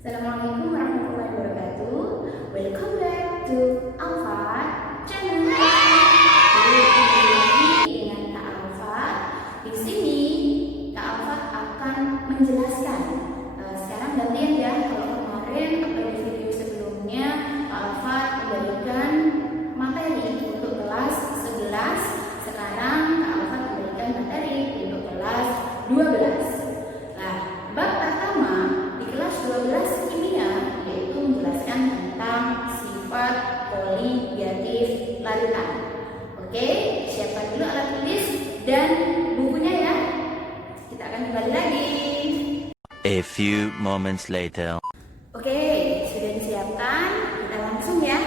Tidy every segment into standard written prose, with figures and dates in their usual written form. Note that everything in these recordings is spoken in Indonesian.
Assalamualaikum warahmatullahi wabarakatuh. Welcome back to Alfa channel. Jadi lagi dengan Kak Alfa. Di sini Kak Alfa akan menjelaskan. Sekarang gantian ya. Kalau kemarin atau di video sebelumnya Kak Alfa memberikan materi untuk kelas 11. Sekarang Kak Alfa memberikan materi untuk kelas 12. Nah, bab pertama di kelas 12 kimia yaitu menjelaskan tentang sifat koligatif larutan. Oke, siapkan dulu alat tulis dan bukunya ya. Kita akan kembali lagi. A few moments later. Oke, sudah disiapkan. Kita langsung ya.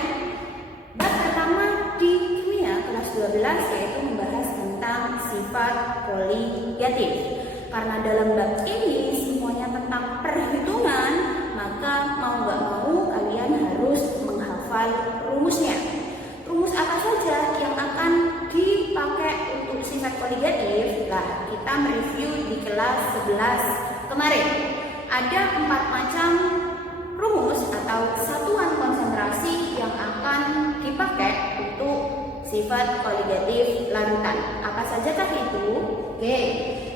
Bab pertama di kimia kelas 12 yaitu membahas tentang sifat koligatif. Karena dalam bab ini semuanya tentang perhitungan, maka mau nggak mau kalian harus menghafal rumusnya. Rumus apa saja yang akan dipakai untuk sifat koligatif? Nah, kita mereview di kelas 11 kemarin. Ada 4 macam rumus atau satuan konsentrasi yang akan dipakai untuk sifat koligatif larutan. Apa sajakah itu? Oke.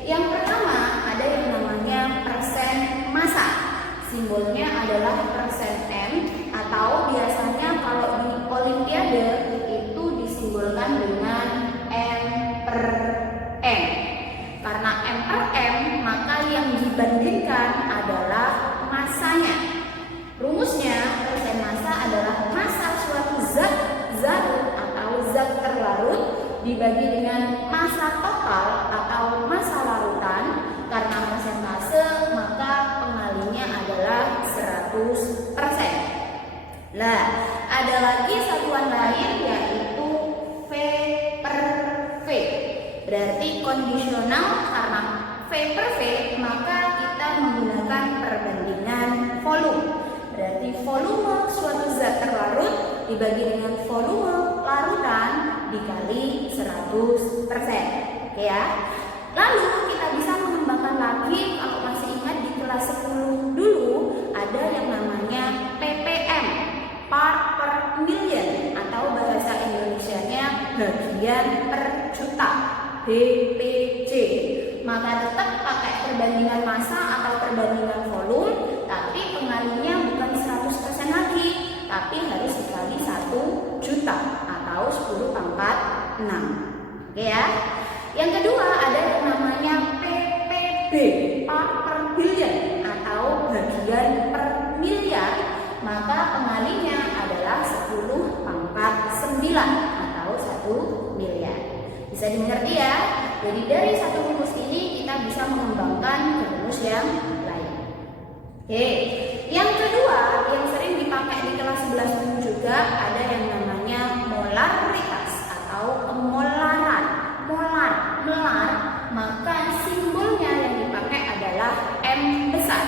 Yang pertama ada yang namanya persen massa. Simbolnya adalah persen M atau biasanya kalau di olimpiade itu disimbolkan dengan M per M. Karena M per M maka yang dibandingkan adalah massanya. Rumusnya persen massa adalah massa suatu zat atau zat terlarut dibagi dengan massa total atau massa larutan. Karena persentase maka pengalinya adalah 100%. Nah, ada lagi satuan lain yaitu V per V. Berarti kondisional, karena V per V maka kita menggunakan perbandingan volume. Berarti volume suatu zat terlarut dibagi dengan volume larutan dikali 100%. Oke ya. Lalu kita bisa mengembangkan lagi, kalau masih ingat di kelas 10 dulu ada yang namanya ppm, part per million, atau bahasa Indonesianya bagian per juta, BPJ. Maka tetap pakai perbandingan massa atau perbandingan volume, tapi pengalinya bukan 100% lagi, tapi harus dikali 1 juta atau 10 pangkat 6. Oke ya. Yang kedua ada yang namanya PPB, part per billion atau bagian per miliar, maka pengalinya adalah 10 pangkat 9 atau 1 miliar. Bisa dimengerti ya? Jadi dari satu rumus ini kita bisa mengembangkan ke rumus yang lain. Oke. Yang kedua yang sering dipakai di kelas 11 juga ada yang namanya molaritas atau kemolaran. Melar, maka simbolnya yang dipakai adalah M besar.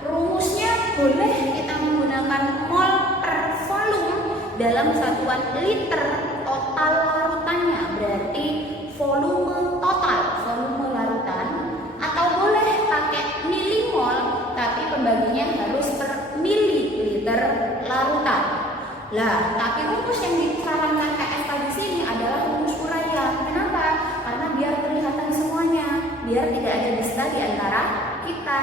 Rumusnya boleh kita menggunakan mol per volume dalam satuan liter total larutannya, berarti volume total, volume larutan, atau boleh pakai milimol tapi pembaginya harus per mililiter larutan. Lah, tapi rumus yang disarankan KFK di sini adalah rumus uraian. Kenapa? Karena biar kelihatan semuanya, biar tidak ada dusta di antara kita.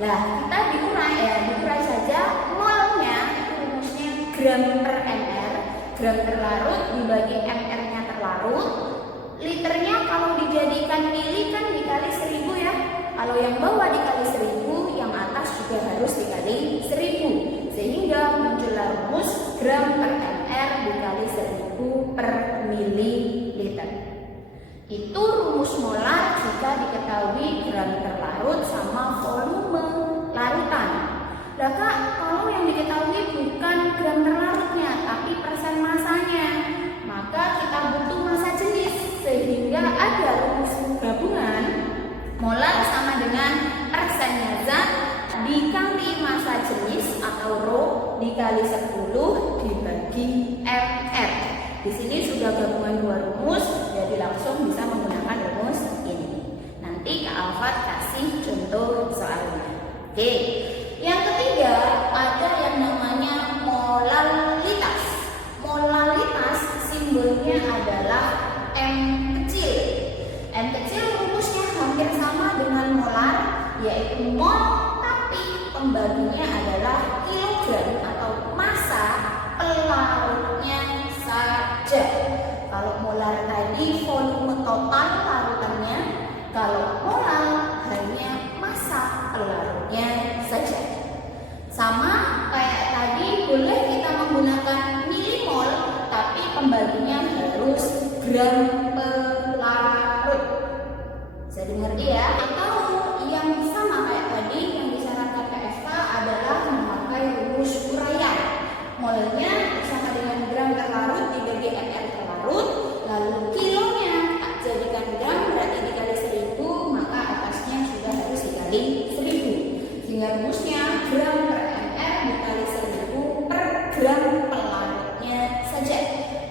Lah, kita diurai saja molnya itu rumusnya gram per ml, gram terlarut dibagi ml-nya terlarut. Liternya kalau dijadikan mili kan dikali 1000 ya. Kalau yang bawah dikali 1000, yang atas juga harus dikali 1000. Sehingga muncullah rumus gram per ml dikali 1000 per mililiter. Itu rumus molar jika diketahui gram terlarut sama volume larutan. Lah Kak, kalau yang diketahui bukan gram terlarutnya tapi persen massanya, maka kita butuh massa jenis. Sehingga ada rumus gabungan molar sama dengan persennya zat dikali massa jenis atau rho dikali 10 dibagi mr. Di sini sudah gabungan dua rumus, jadi langsung bisa menggunakan rumus ini. Nanti Kak Alfa kasih contoh soalnya. Oke. Yang membaginya adalah kilogram atau massa pelarutnya saja. Kalau molar tadi volume total larutannya, kalau molar hanya massa pelarutnya saja. Sama kayak tadi, boleh kita menggunakan milimol, tapi pembaginya harus gram pelarut. Bisa dimengerti ya? Atau yang sama kayak tadi yang disarankan PFK adalah memakai rumus uraian. Molnya sama dengan gram terlarut dibagi ml terlarut, lalu kilonya jadikan gram, berarti dikali 1000, maka atasnya sudah harus dikali 1000. Sehingga rumusnya gram per ml dikali 1000 per gram pelarutnya saja.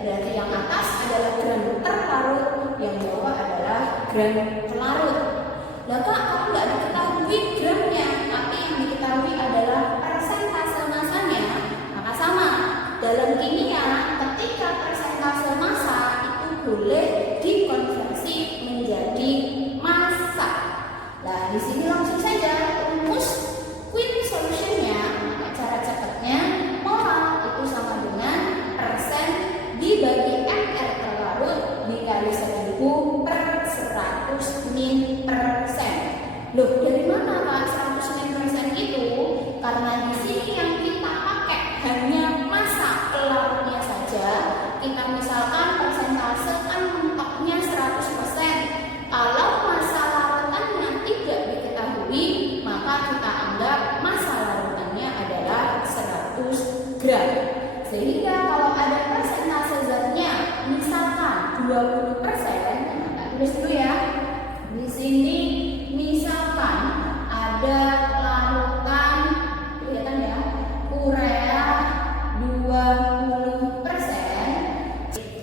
Berarti yang atas adalah gram terlarut, yang bawah adalah gram pelarut. Nah Kak, kalau nggak diketahui gramnya, tapi yang diketahui adalah persentase massanya, maka sama. Dalam kimia, ketika persentase massa itu boleh dikonversi menjadi massa. Nah, di sini langsung saja rumus quick solutionnya. Cara cepatnya, molar itu sama dengan persen dibagi ml terlarut dikali 1000 per 100 min persen. Loh, dari mana Kak 100 min persen itu? Karena di sini yang kita pakai hanya massa pelarutnya saja. Kita misalkan persentase kan mentoknya 100%. Kalau massa larutannya tidak diketahui, maka kita anggap massa larutannya adalah 100 gram. Sehingga kalau ada persentase zatnya, misalkan 20%, kita tulis dulu ya. Di sini misalkan ada larutan, kelihatan ya, urea 20%.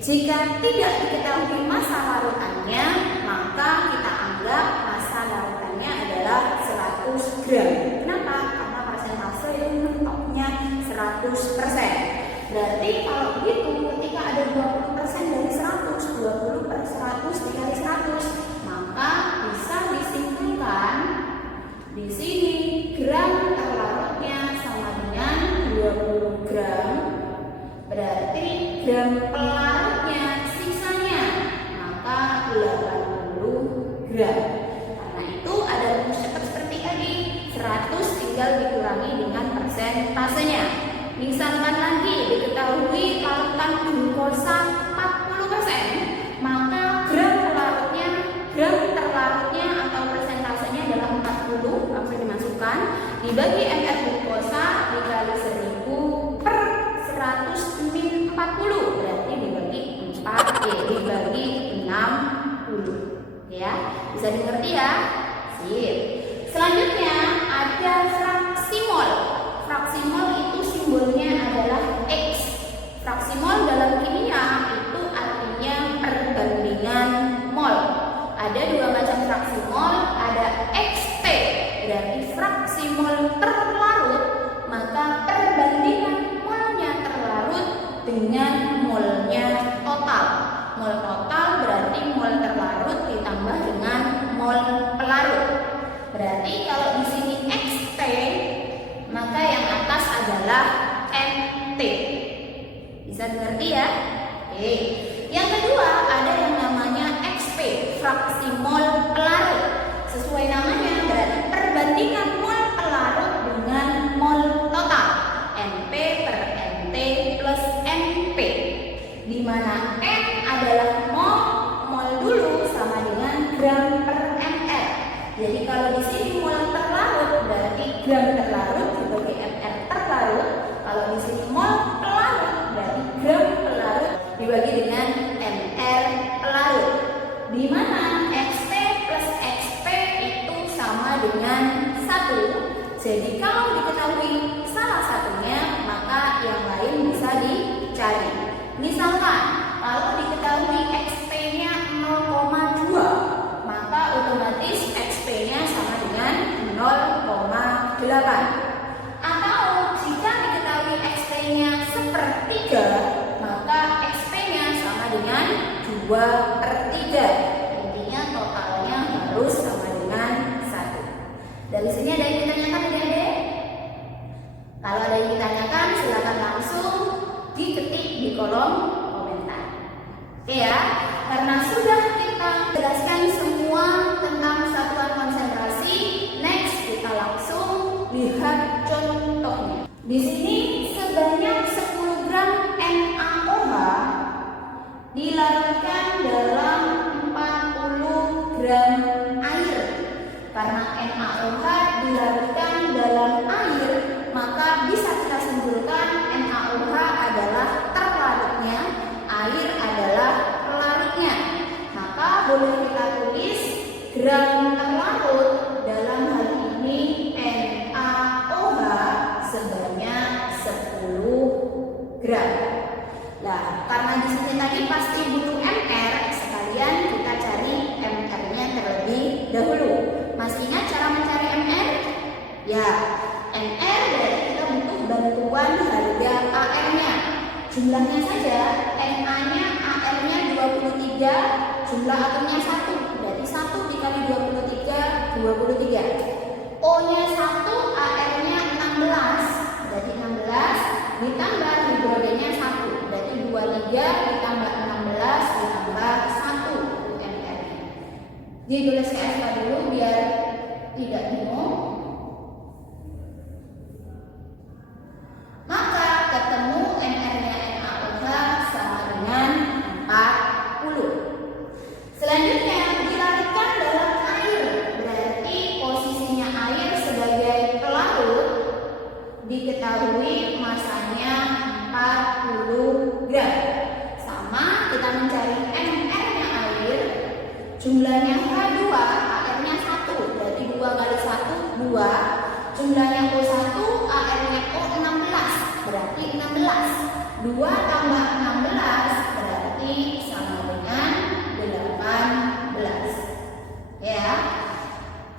Jika tidak diketahui massa larutannya, maka kita anggap massa larutannya adalah 100 gram. Kenapa? Karena persentase itu mentoknya 100%. Berarti kalau begitu, ketika ada 20% dari 100, 20 per 100 dikali 100, maka bisa disimpulkan di sini gram terlarutnya sama dengan 20 gram. Berarti gram pelarutnya sisanya, maka 80 gram. Karena itu ada rumus cepat seperti tadi, 100 tinggal dikurangi dengan persentasenya. Misalkan lagi diketahui larutan glukosa 40%, maka gram terlarutnya atau persentasenya adalah 40, langsung dimasukkan, dibagi ml glukosa dikali 1000 per 100 min 40, berarti dibagi 4, dibagi 60. Ya, bisa dimengerti ya? Sip. Selanjutnya ada fraksi mol. Fraksi mol itu simbolnya adalah X. Fraksi mol dalam kimia itu artinya perbandingan mol. Ada dua macam fraksi mol, ada XP, berarti fraksi mol terlarut, maka perbandingan molnya terlarut dengan molnya total. Mol total berarti mol terlarut ditambah dengan mol pelarut. Berarti kalau di sini XP, maka yang atas adalah NT. Bisa dimengerti ya? Oke. Yang kedua ada yang namanya XP, fraksi mol pelarut. Sesuai namanya berarti perbandingan mol pelarut dengan mol total. NP per NT plus NP. Di mana N adalah mol dulu sama dengan gram per ml. Jadi kalau di sini mol terlarut berarti gram terlarut dibagi ml terlarut. Kalau di sini mol pelarut berarti gram pelarut dibagi dengan ml pelarut. Di mana XP plus XP itu sama dengan 1. Jadi kalau diketahui salah satunya, maka yang lain bisa dicari. Misalkan kalau diketahui XP-nya 0,2, maka otomatis XP-nya sama dengan 0,8. Atau jika diketahui XP-nya 1/3, maka XP-nya sama dengan 2/3. Intinya totalnya harus sama dengan 1. Dari sini ada yang ditanyakan adik-adik? Di sini sebanyak 10 gram NaOH dilarutkan dalam 40 gram air. Karena NaOH dilarutkan dalam air, maka bisa kita simpulkan NaOH adalah terlarutnya, air adalah pelarutnya. Maka boleh kita tulis gram terlarut dalam hal ini NaOH sebanyak 10 gram. Nah, karena di sini tadi pasti butuh mR, sekalian kita cari mR-nya terlebih dahulu. Masih ingat cara mencari mR? Ya, mR berarti kita butuh bantuan harga AR-nya. Jumlahnya saja, Na-nya, AR-nya 23, jumlah atomnya 1. Berarti 1 dikali 23, 23. O-nya 1, AR-nya 16, berarti 16, ditambah hidrogennya 1, berarti 23 ditambah 16 ditambah 1 mR-nya. Ditulis ke FK dulu biar tidak bingung. Maka ketemu mR-nya NaOH sama dengan 40. Selanjutnya dilarutkan dalam air, berarti posisinya air sebagai pelarut diketahui masanya 40 gram. Sama kita mencari mR-nya air, jumlahnya H2, AR-nya 1, berarti 2 kali 1, 2. Jumlahnya O1, AR-nya O16, berarti 16. 2 tambah 16 berarti sama dengan 18. Ya.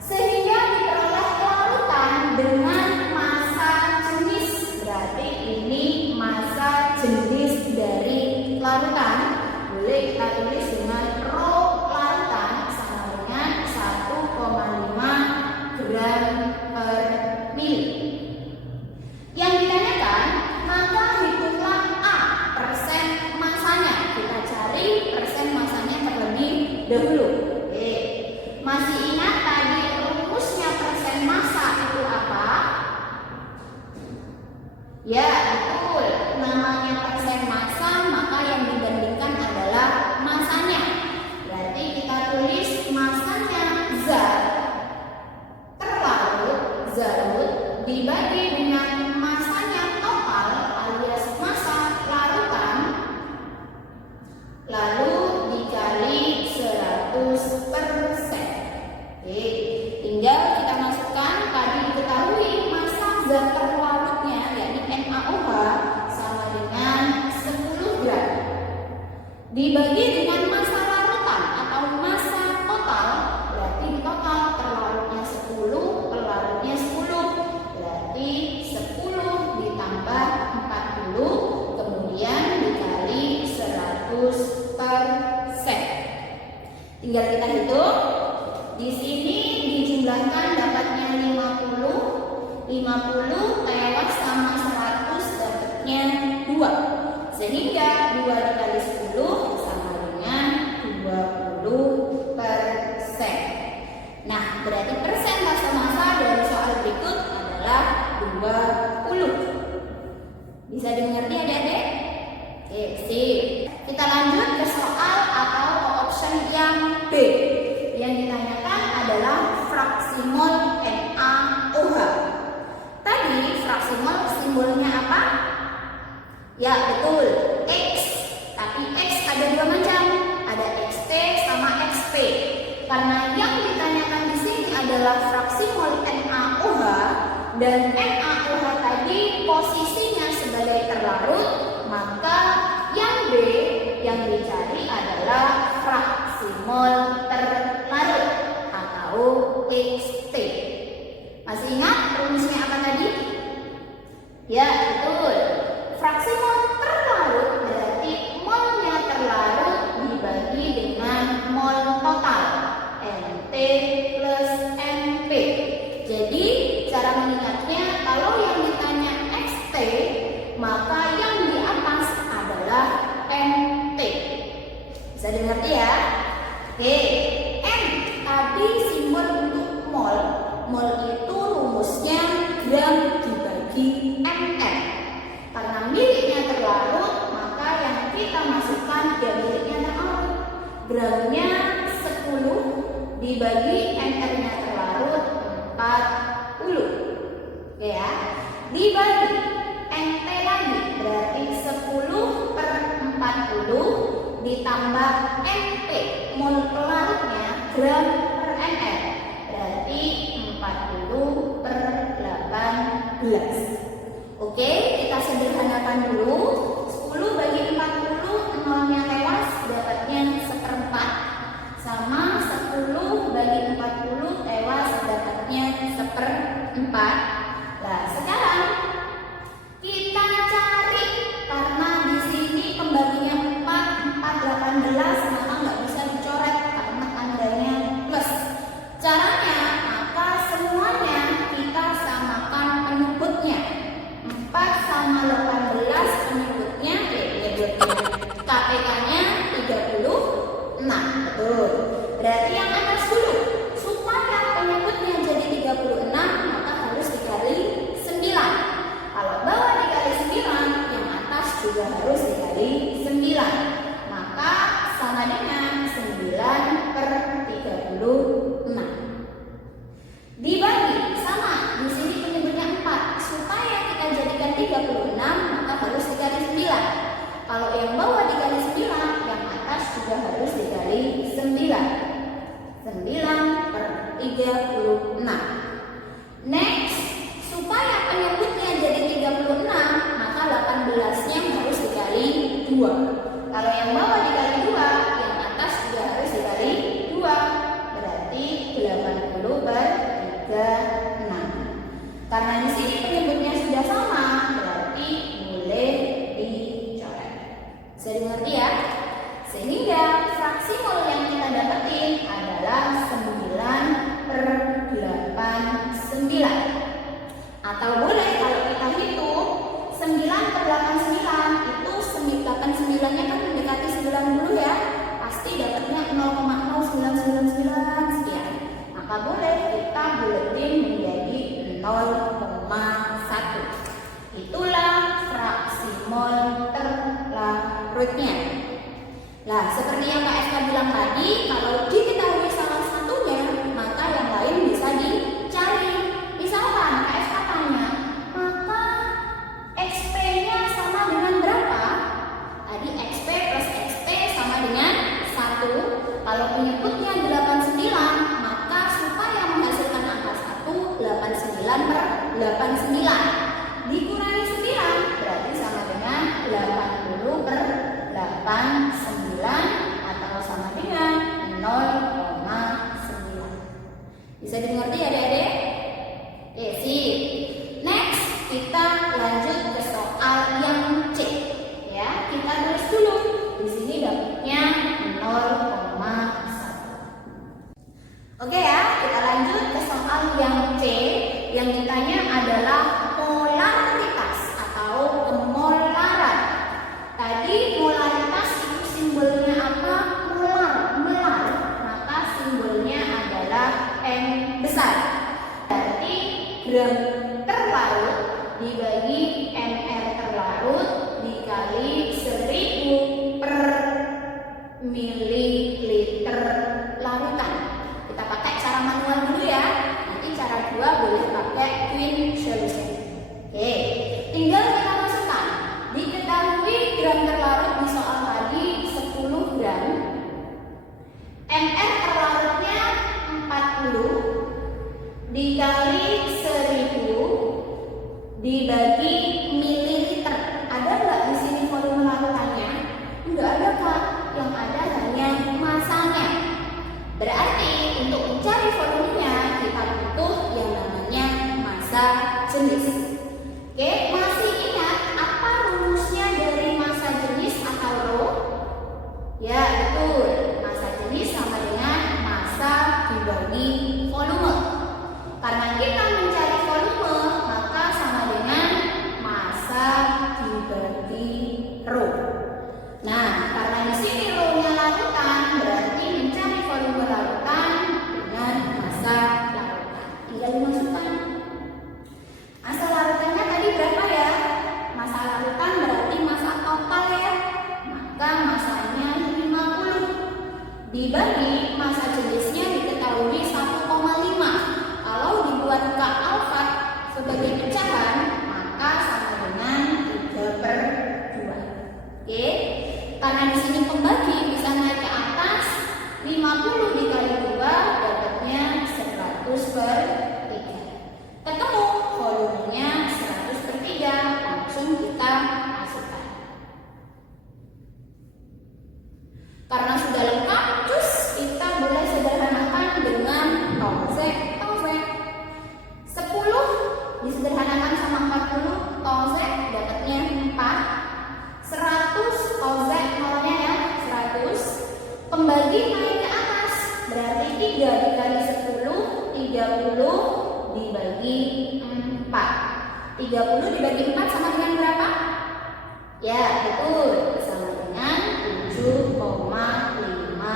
Sehingga diperoleh larutan dengan massa jenis. Berarti ini massa jenis dari larutan. Boleh kita tulis dengan rho larutan sama dengan 1,5 gram per mili. Yang ditanyakan, maka hitunglah A, persen masanya. Kita cari persen masanya terlebih dahulu. Oke. Masih ingat tadi rumusnya persen massa itu apa? Ya, betul. Namanya persen massa, maka yang dibandingkan adalah masanya. Berarti kita tulis masanya zat terlarut, zarut, dibagi dengan masanya total alias massa larutan, lalu dikali 100%. Oke, tinggal kita masukkan tadi diketahui massa zat terlarutnya yakni NaOH sama dengan 10 gram dibagi dengan massa larutan atau massa total, berarti di total terlarutnya 10, pelarutnya 10, berarti 10 ditambah 40 kemudian dikali 100%. Tinggal kita hitung. Di sini dijumlahkan dapatnya 50 tewas sama 100 dapatnya 2. Sehingga 2 dikali 10 sama dengan 20%. Nah, berarti persentase massa dari soal berikut adalah 20. Bisa dimengerti adik-adik? Oke, sip. Kita lanjut ke soal atau option yang B. Yang ditanyakan adalah fraksi mol NaOH. Tadi fraksi mol simbolnya apa? Ya, betul, X. Tapi X ada dua macam, ada XT sama XP. Karena yang ditanyakan di sini adalah fraksi mol NaOH dan NaOH tadi posisinya sebagai terlarut, maka yang B yang dicari adalah fraksi mol terlarut atau XT. Masih ingat rumusnya apa tadi? Ya, betul. Fraksi mol terlarut berarti molnya terlarut dibagi dengan mol total NT plus NP. Jadi cara mengingatnya, kalau yang ditanya XT, maka yang di atas adalah NT. Bisa dimengerti ya? Oke, N tadi simbol untuk mol. Mol itu rumusnya gram dibagi ml. Karena miliknya terlarut, maka yang kita masukkan ya miliknya terlarut. Gramnya 10 dibagi MR-nya terlarut 40. Oke ya. Dibagi NT lagi, berarti 10 per 40 ditambah NP, mol pelarutnya gram per NR, berarti 40 per 18. Oke, kita sederhanakan dulu. 10 bagi 40, nolnya tewas, dapatnya 1/4. Sama 10 bagi 40 tewas, dapatnya 1/4. Nah, sekarang kita cari, karena di sini pembaginya 4 maka nggak bisa dicoret karena tandanya plus. Caranya, maka semuanya kita samakan penyebutnya. 4 sama 18 penyebutnya, KPK-nya 36. Betul. Berarti yang atas dulu. Supaya penyebutnya jadi 36, maka harus dikali 9. Kalau bawah dikali 9, yang atas juga harus dikali 9. Maka sama dengan 9 per 36. Dibagi sama, di sini penyebutnya 4. Supaya kita jadikan 36, maka harus dikali 9. Kalau yang bawah dikali 9, yang atas juga harus dikali 9. 9 per 36. Next, supaya penyebutnya jadi 36, maka 18-nya harus dikali 2. Kalau yang bawah dikali 2, yang atas juga harus dikali 2. Berarti 80 per 36. Karena di sini penyebutnya sudah sama, berarti boleh dicoret. Bisa dimengerti ya? Sehingga fraksi mol yang kita dapetin adalah 9 per 89. Atau boleh kalau kita hitung 9 per 89 itu 89-nya kan mendekati 9 dulu ya. Pasti dapatnya 0,0999 sekian. Maka boleh kita buletin menjadi 0,1. Itulah fraksi mol terlarutnya. Nah, seperti yang Kak Eka bilang tadi, kalau diketahui salah satunya, maka yang lain bisa dicari. Misalkan Kak Eka tanya, maka XP-nya sama dengan berapa? Tadi XP plus XP sama dengan 1. Kalau penyebutnya 89, maka supaya menghasilkan angka 1, 89 per 89. Dikurangi 9, berarti sama dengan 80 per 89 atau sama dengan 0,9. Bisa dimengerti adik-adik? Oke, sip. Next, kita lanjut ke soal yang C. Ya, kita tulis dulu. Di sini dapatnya 0,1. Oke ya, kita lanjut ke soal yang C. Yang ditanya adalah polaritas atau kemolaran. Tadi molaritas itu simbolnya apa? Molar. Maka simbolnya adalah M besar. Berarti gram terlarut dibagi MR terlarut dikali 1000 per mililiter larutan. Kita pakai cara manual dulu ya. Nanti cara 2 boleh pakai Queen solution. Oke, tinggal kita masukkan. Diketahui gram terlarut di soal tadi 10 gram. MR terlarutnya 40 dikali 1000 dibagi mililiter. Ada nggak di sini volume larutannya? Nggak ada Kak. Yang ada hanya masanya. Berarti untuk mencari volumenya kita butuh yang namanya massa jenis. Oke, masih ingat apa rumusnya dari massa jenis atau rho? Ya, betul. Massa jenis sama dengan massa dibagi volume. Karena kita mencari volume, maka sama dengan massa dibagi rho. Nah, karena di sini rho-nya larutan, berarti mencari volume larutan dengan massa larutan. Tinggal dimasukkan. Massa larutan dibagi massa jenisnya diketahui 1,5. Kalau dibuat ke alfat sebagai pecahan, maka sama dengan 3/2. Oke, karena di sini pembagi bisa naik ke atas, 50 dikali 2 dapatnya 100/3. Ketemu volumenya 100/3, langsung kita masukkan. Karena sudah lengkap, cus kita boleh sederhanakan dengan tolzek. 10 disederhanakan sama 40, tolzek dapatnya 4. 100 tolzek nolnya ya, 100. Pembagi naik ke atas, berarti 3 dikali 10, 30 dibagi 4. 30 dibagi 4 sama dengan berapa? Ya, betul, sama dengan 7,5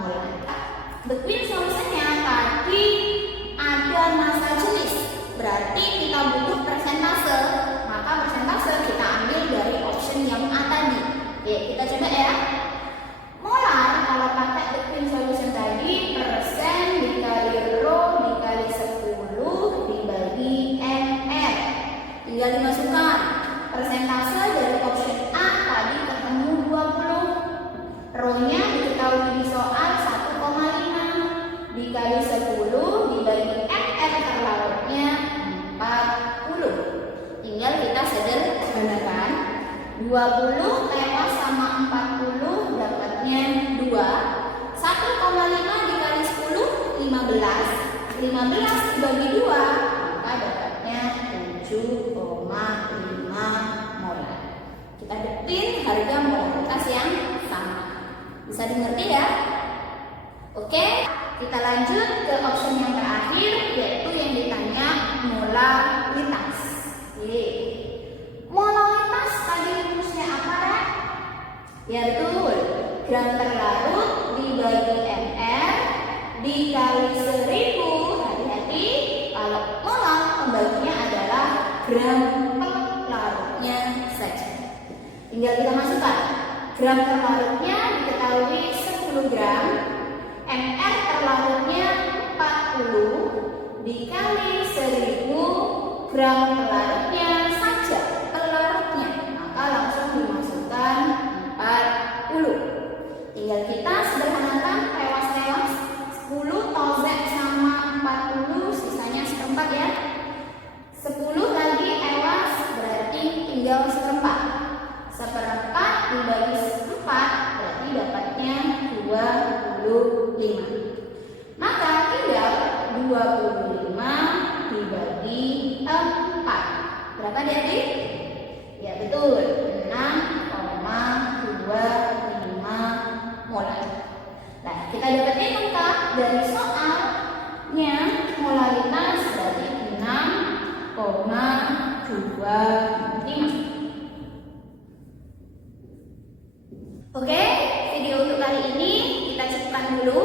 molar. The Queen solutionnya tadi ada massa jenis, berarti kita butuh persentase. Maka persentase kita ambil dari option yang A tadi. Oke, kita coba ya. Molar kalau pakai The Queen solution tadi, persen dikali rho dikali 10 dibagi mr. Tinggal dimasukkan. Persentase dari option A tadi ketemu 20. Rho-nya diketahui di soal 1,5 dikali 10 dibagi mr terlarutnya 40. Tinggal kita sederhanakan. 20 tewas sama 40 dapatnya 2. 1,5 dikali 10 15. 15 dibagi 2 maka dapatnya 7,5 molar. Kita dapetin harga molaritas yang sama. Bisa dimengerti ya? Oke, kita lanjut ke option yang terakhir, yaitu yang ditanya molaritas. Oke. Molaritas tadi rumusnya apa, Rek? Ya betul, gram terlarut dibagi mr dikali 1000. Hati-hati, kalau molar pembaginya adalah gram per larutnya saja. Tinggal kita masukkan. Gram terlarutnya diketahui 10 gram, mr terlarutnya 40 dikali 1000 gram terlarutnya saja, terlarutnya, maka langsung dimasukkan 40. Tinggal kita sederhanakan tewas-tewas. 10 tolzek sama 40 sisanya seperempat ya. 10 lagi tewas berarti tinggal seperempat. Seperempat dibagi seperempat berarti dapatnya 25. Maka tinggal 25 dibagi 4. Berapa adik-adik? Ya betul, 6,25 molar. Nah, kita dapetin lengkap dari soalnya molaritas berarti 6,25. Oke, video untuk kali ini kita cukupkan dulu.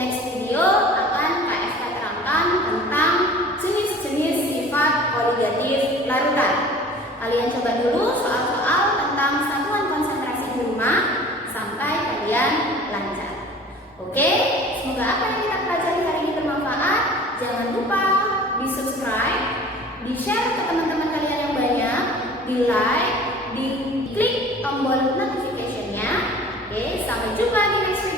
Next video akan KFK terangkan tentang jenis-jenis sifat koligatif larutan. Kalian coba dulu soal-soal tentang satuan konsentrasi di rumah sampai kalian lancar. Oke, semoga apa yang kita pelajari hari ini bermanfaat. Jangan lupa di subscribe, di share ke teman-teman kalian yang banyak, di like, di klik tombol notification-nya. Oke, sampai jumpa di next video.